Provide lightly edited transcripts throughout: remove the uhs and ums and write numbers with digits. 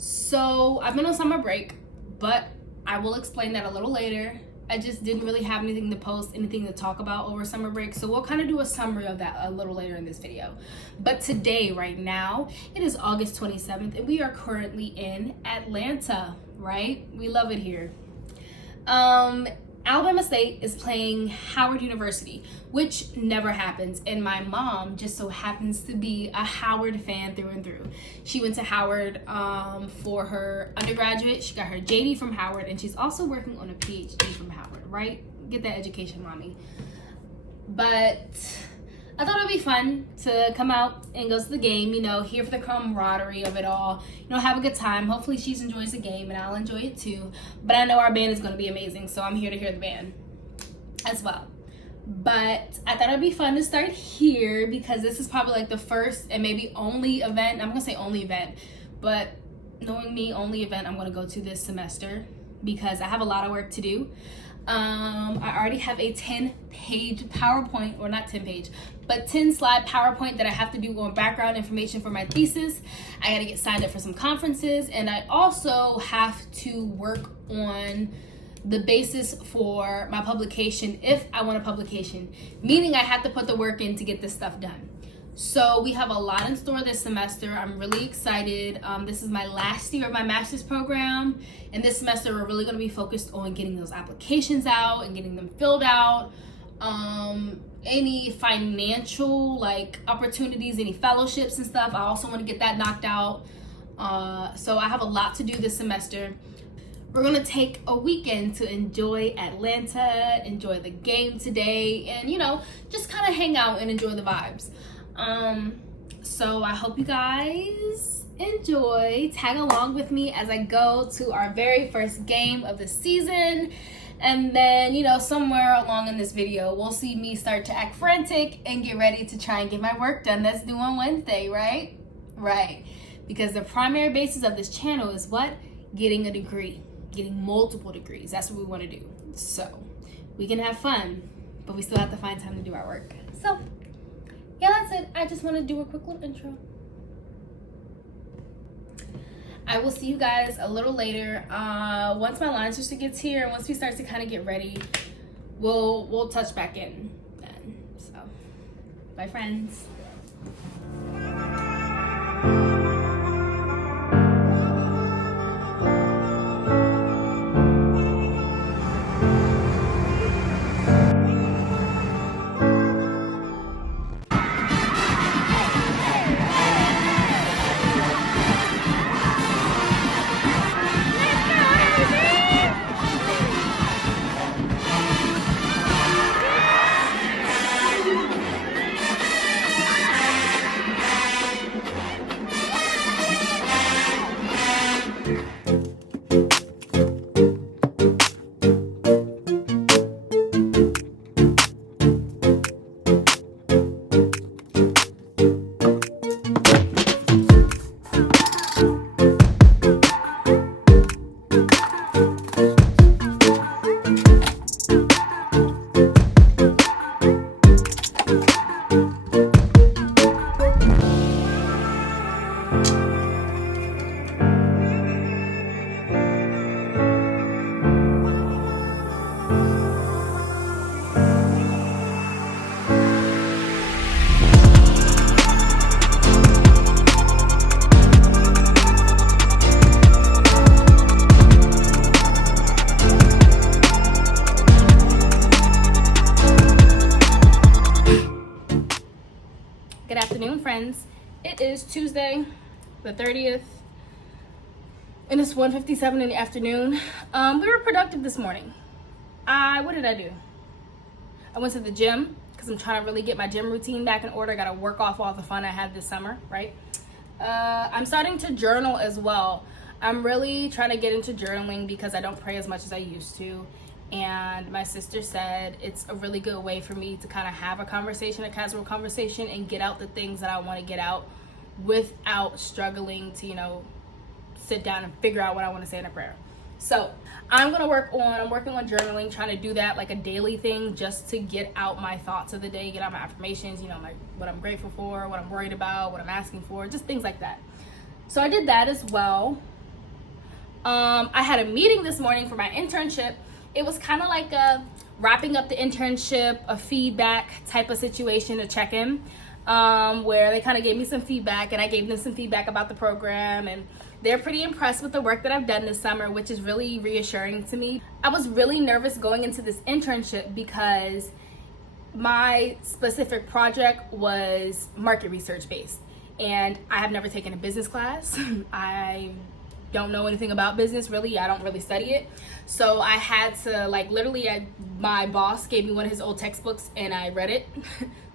So I've been on summer break, but I will explain that a little later. I just didn't really have anything to post, anything to talk about over summer break. So we'll kind of do a summary of that a little later in this video. But today, right now, it is August 27th and we are currently in Atlanta, right? We love it here. Alabama State is playing Howard University, which never happens. And my mom just so happens to be a Howard fan through and through. She went to Howard for her undergraduate. She got her JD from Howard, and she's also working on a PhD from Howard, right? Get that education, mommy. But I thought it'd be fun to come out and go to the game, you know, here for the camaraderie of it all, you know, have a good time. Hopefully she enjoys the game and I'll enjoy it too. But I know our band is going to be amazing, so I'm here to hear the band as well. But I thought it'd be fun to start here because this is probably like the first and maybe only event. I'm going to say only event, but knowing me, only event I'm going to go to this semester because I have a lot of work to do. I already have a 10-page PowerPoint, or not 10-page, but 10-slide PowerPoint that I have to do on background information for my thesis. I got to get signed up for some conferences, and I also have to work on the basis for my publication if I want a publication, meaning I have to put the work in to get this stuff done. So we have a lot in store this semester. I'm really excited. This is my last year of my master's program. And this semester, we're really going to be focused on getting those applications out and getting them filled out. Any financial like opportunities, any fellowships and stuff, I also want to get that knocked out. So I have a lot to do this semester. We're going to take a weekend to enjoy Atlanta, enjoy the game today, and, you know, just kind of hang out and enjoy the vibes. So I hope you guys enjoy, tag along with me as I go to our very first game of the season. And then, you know, somewhere along in this video, we'll see me start to act frantic and get ready to try and get my work done that's due on Wednesday, right? Right. Because the primary basis of this channel is what? Getting a degree, getting multiple degrees. That's what we want to do. So we can have fun, but we still have to find time to do our work. So yeah, that's it. I just want to do a quick little intro. I will see you guys a little later. Once my line sister gets here, and once we start to kind of get ready, we'll touch back in then. So, bye friends. Good afternoon, friends. It is Tuesday, the 30th, and it's 1:57 in the afternoon. We were productive this morning. What did I do? I went to the gym because I'm trying to really get my gym routine back in order. I got to work off all the fun I had this summer, right? I'm starting to journal as well. I'm really trying to get into journaling because I don't pray as much as I used to. And my sister said it's a really good way for me to kind of have a conversation, a casual conversation, and get out the things that I want to get out without struggling to, you know, sit down and figure out what I want to say in a prayer. So I'm working on journaling, trying to do that like a daily thing just to get out my thoughts of the day, get out my affirmations, you know, like what I'm grateful for, what I'm worried about, what I'm asking for, just things like that. So I did that as well. I had a meeting this morning for my internship. It was kind of like a wrapping up the internship, a feedback type of situation, to check in, where they kind of gave me some feedback and I gave them some feedback about the program, and they're pretty impressed with the work that I've done this summer, which is really reassuring to me. I was really nervous going into this internship because my specific project was market research based, and I have never taken a business class. I don't know anything about business, really. I don't really study it. So I had to, like, literally, my boss gave me one of his old textbooks and I read it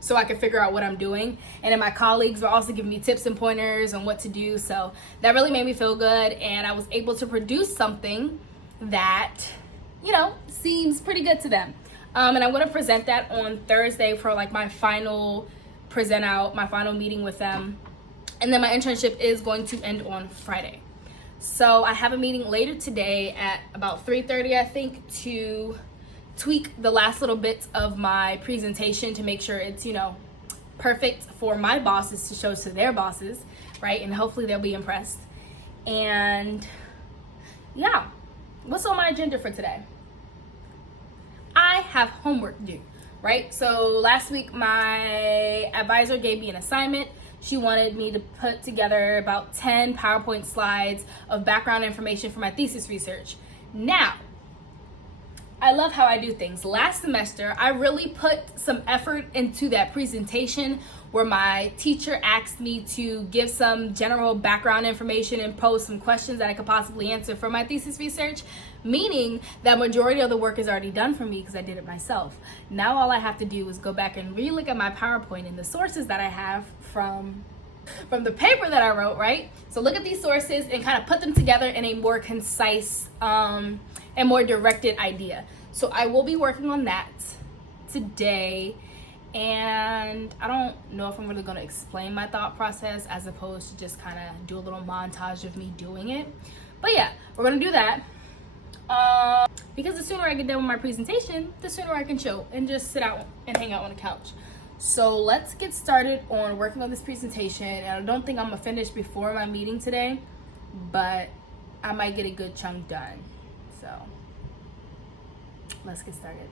so I could figure out what I'm doing. And then my colleagues were also giving me tips and pointers on what to do. So that really made me feel good. And I was able to produce something that, you know, seems pretty good to them. And I'm going to present that on Thursday for like my final my final meeting with them. And then my internship is going to end on Friday. So I have a meeting later today at about 3:30, I think, to tweak the last little bits of my presentation to make sure it's, you know, perfect for my bosses to show to their bosses, right? And hopefully they'll be impressed. And yeah, what's on my agenda for today? I have homework due, right? So last week my advisor gave me an assignment. She wanted me to put together about 10 PowerPoint slides of background information for my thesis research. Now, I love how I do things. Last semester, I really put some effort into that presentation where my teacher asked me to give some general background information and pose some questions that I could possibly answer for my thesis research, meaning that majority of the work is already done for me because I did it myself. Now all I have to do is go back and re-look at my PowerPoint and the sources that I have from the paper that I wrote, right? So look at these sources and kind of put them together in a more concise and more directed idea. So I will be working on that today, and I don't know if I'm really going to explain my thought process as opposed to just kind of do a little montage of me doing it. But yeah, we're going to do that. Because the sooner I get done with my presentation, the sooner I can chill and just sit out and hang out on the couch. So let's get started on working on this presentation. And I don't think I'm gonna finish before my meeting today, but I might get a good chunk done. So let's get started.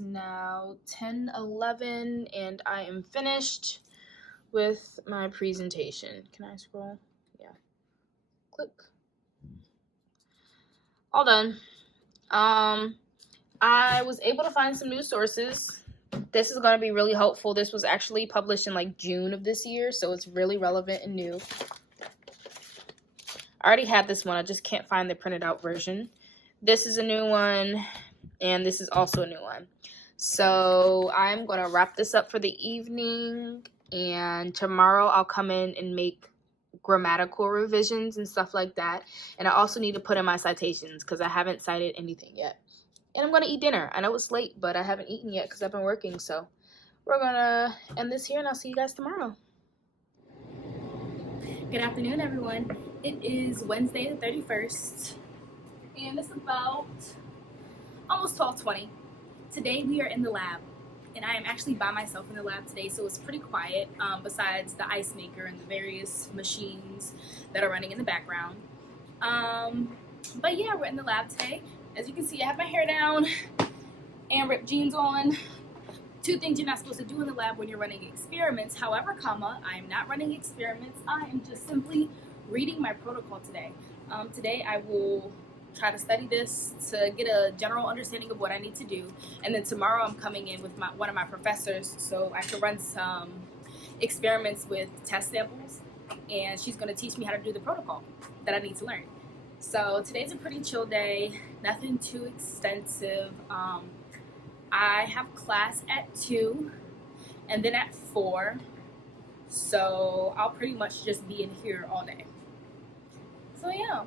Now 10:11 and I am finished with my presentation. Can I scroll? Yeah. Click. All done. I was able to find some new sources. This is going to be really helpful. This was actually published in like June of this year, so it's really relevant and new. I already had this one. I just can't find the printed out version. This is a new one, and this is also a new one. So I'm going to wrap this up for the evening, and tomorrow I'll come in and make grammatical revisions and stuff like that. And I also need to put in my citations because I haven't cited anything yet. And I'm going to eat dinner. I know it's late, but I haven't eaten yet because I've been working. So we're going to end this here, and I'll see you guys tomorrow. Good afternoon, everyone. It is Wednesday the 31st, and it's about almost 12:20. Today we are in the lab, and I am actually by myself in the lab today, so it's pretty quiet besides the ice maker and the various machines that are running in the background. But yeah, we're in the lab today. As you can see, I have my hair down and ripped jeans on. Two things you're not supposed to do in the lab when you're running experiments. However, I am not running experiments. I am just simply reading my protocol today. Today I will try to study this to get a general understanding of what I need to do. And then tomorrow I'm coming in with one of my professors so I can run some experiments with test samples. And she's going to teach me how to do the protocol that I need to learn. So today's a pretty chill day. Nothing too extensive. I have class at 2 and then at 4, so I'll pretty much just be in here all day. So yeah,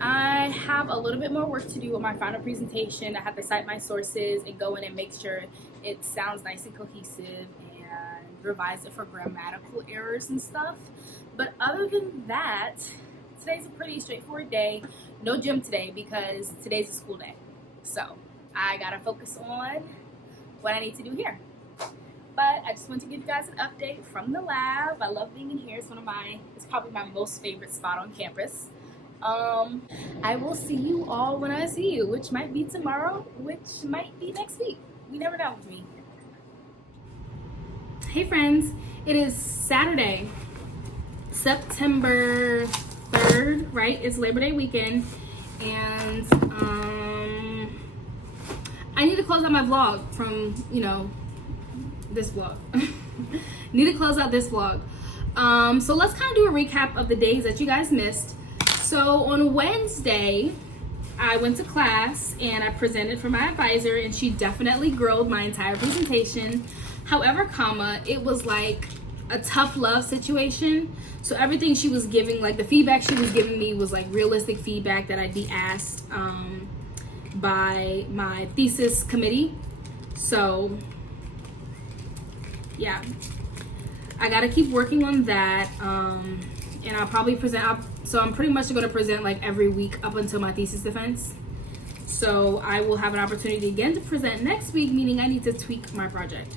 I have a little bit more work to do with my final presentation. I have to cite my sources and go in and make sure it sounds nice and cohesive and revise it for grammatical errors and stuff. But other than that, today's a pretty straightforward day. No gym today because today's a school day. So I gotta focus on what I need to do here. But I just want to give you guys an update from the lab. I love being in here. It's probably my most favorite spot on campus. I will see you all when I see you, which might be tomorrow, which might be next week. We never know with me. Hey friends, it is Saturday, September 3rd, right? It's Labor Day weekend, and I need to close out my vlog from, this vlog. Need to close out this vlog. So let's kind of do a recap of the days that you guys missed. So on Wednesday, I went to class and I presented for my advisor, and she definitely grilled my entire presentation. However, it was like a tough love situation. So everything she was giving, like the feedback she was giving me was like realistic feedback that I'd be asked by my thesis committee. So yeah, I gotta keep working on that, and I'll probably present so I'm pretty much going to present like every week up until my thesis defense. So I will have an opportunity again to present next week, meaning I need to tweak my project.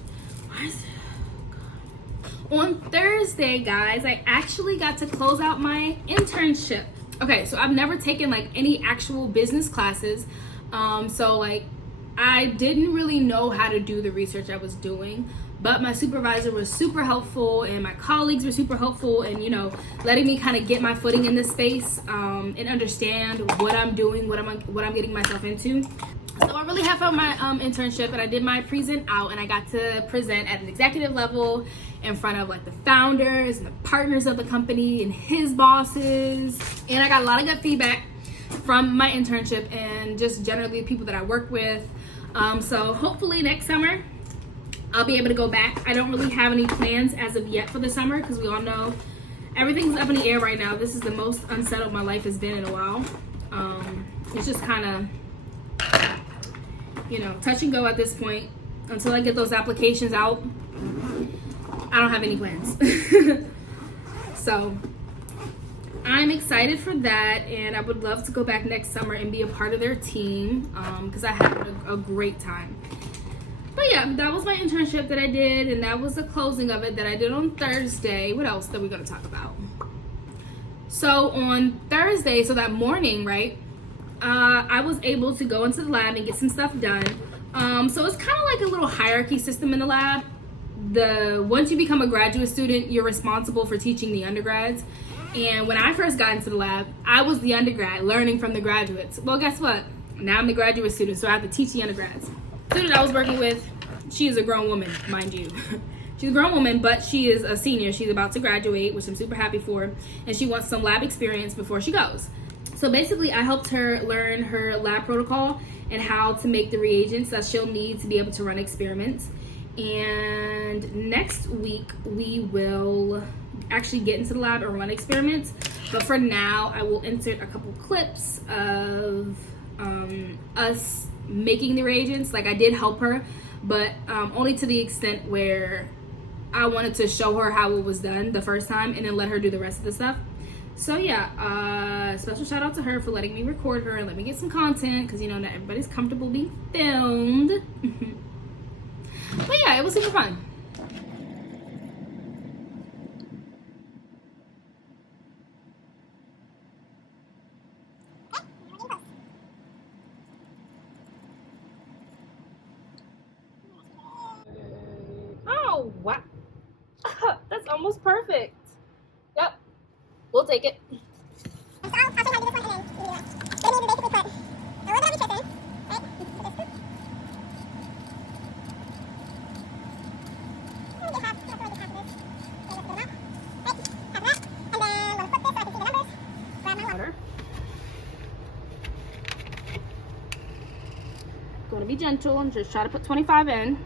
On Thursday, guys, I actually got to close out my internship. Okay, so I've never taken like any actual business classes. So like I didn't really know how to do the research I was doing, but my supervisor was super helpful and my colleagues were super helpful and, letting me kind of get my footing in this space and understand what I'm doing, what I'm getting myself into. So I really have fun my internship, and I did my present out, and I got to present at an executive level in front of like the founders and the partners of the company and his bosses. And I got a lot of good feedback from my internship and just generally the people that I work with. So hopefully next summer I'll be able to go back. I don't really have any plans as of yet for the summer because we all know everything's up in the air right now. This is the most unsettled my life has been in a while. It's just kind of, touch and go at this point. Until I get those applications out, I don't have any plans. So I'm excited for that, and I would love to go back next summer and be a part of their team because I had a great time. But yeah, that was my internship that I did, and that was the closing of it that I did on Thursday. What else are we going to talk about? So on Thursday, so that morning, right, I was able to go into the lab and get some stuff done. So it's kind of like a little hierarchy system in the lab. Once you become a graduate student, you're responsible for teaching the undergrads. And when I first got into the lab, I was the undergrad learning from the graduates. Well, guess what? Now I'm the graduate student, so I have to teach the undergrads. The student I was working with, she is a grown woman, mind you. she's a grown woman, but she is a senior. She's about to graduate, which I'm super happy for, and she wants some lab experience before she goes. So basically, I helped her learn her lab protocol and how to make the reagents that she'll need to be able to run experiments. And next week, we will actually get into the lab and run experiments. But for now, I will insert a couple clips of us making the reagents. Like, I did help her, but only to the extent where I wanted to show her how it was done the first time and then let her do the rest of the stuff. So yeah, special shout out to her for letting me record her and let me get some content, because you know not everybody's comfortable being filmed. But yeah, it was super fun. Oh wow, that's almost perfect. Yep, we'll take it. So I'll show you how to do this one, and then you do that. Then you basically put a little bit of nutrition, right? Put this. And you get half, not really half of this. Then let's get it out. Right, half of that. And then I'm going to flip this so I can see the numbers. Grab my water. Going to be gentle and just try to put 25 in.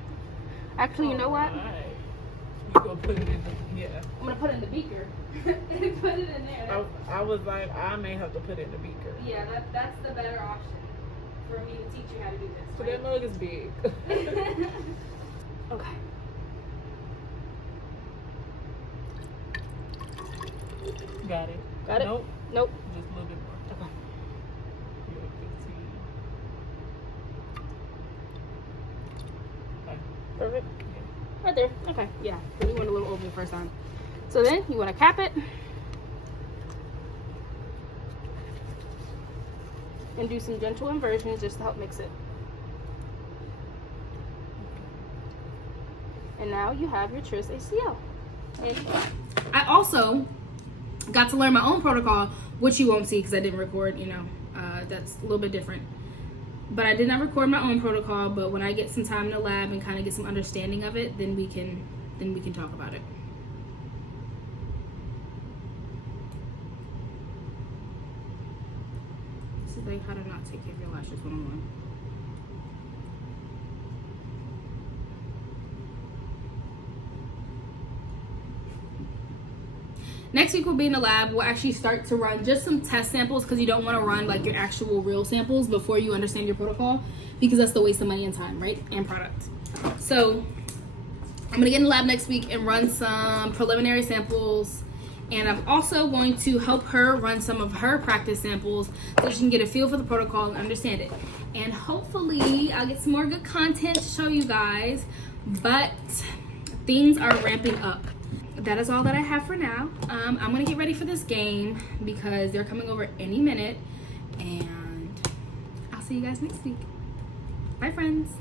Actually, you know what? You're going to put it in the, yeah. I'm going to put it in the beaker. And put it in there. I was like, I may have to put it in the beaker. Yeah, that's the better option for me to teach you how to do this. So that mug is big. Okay. Got it. Got it? Nope. Nope. Just a little bit more. Okay. You're at 15. Okay. Perfect. Yeah. Right there. Okay. Yeah. So we went a little over the first time. So then you want to cap it and do some gentle inversions just to help mix it. And now you have your Tris HCl. And I also got to learn my own protocol, which you won't see because I didn't record, you know, that's a little bit different. But I did not record my own protocol, but when I get some time in the lab and kind of get some understanding of it, then we can talk about it. This is like how to not take care of your lashes when I'm on. Next week we'll be in the lab. We'll actually start to run just some test samples, because you don't want to run like your actual real samples before you understand your protocol, because that's the waste of money and time, right? And product. So I'm gonna get in the lab next week and run some preliminary samples, and I'm also going to help her run some of her practice samples so she can get a feel for the protocol and understand it. And hopefully I'll get some more good content to show you guys, but things are ramping up. That is all that I have for now. I'm gonna get ready for this game because they're coming over any minute, and I'll see you guys next week. Bye, friends.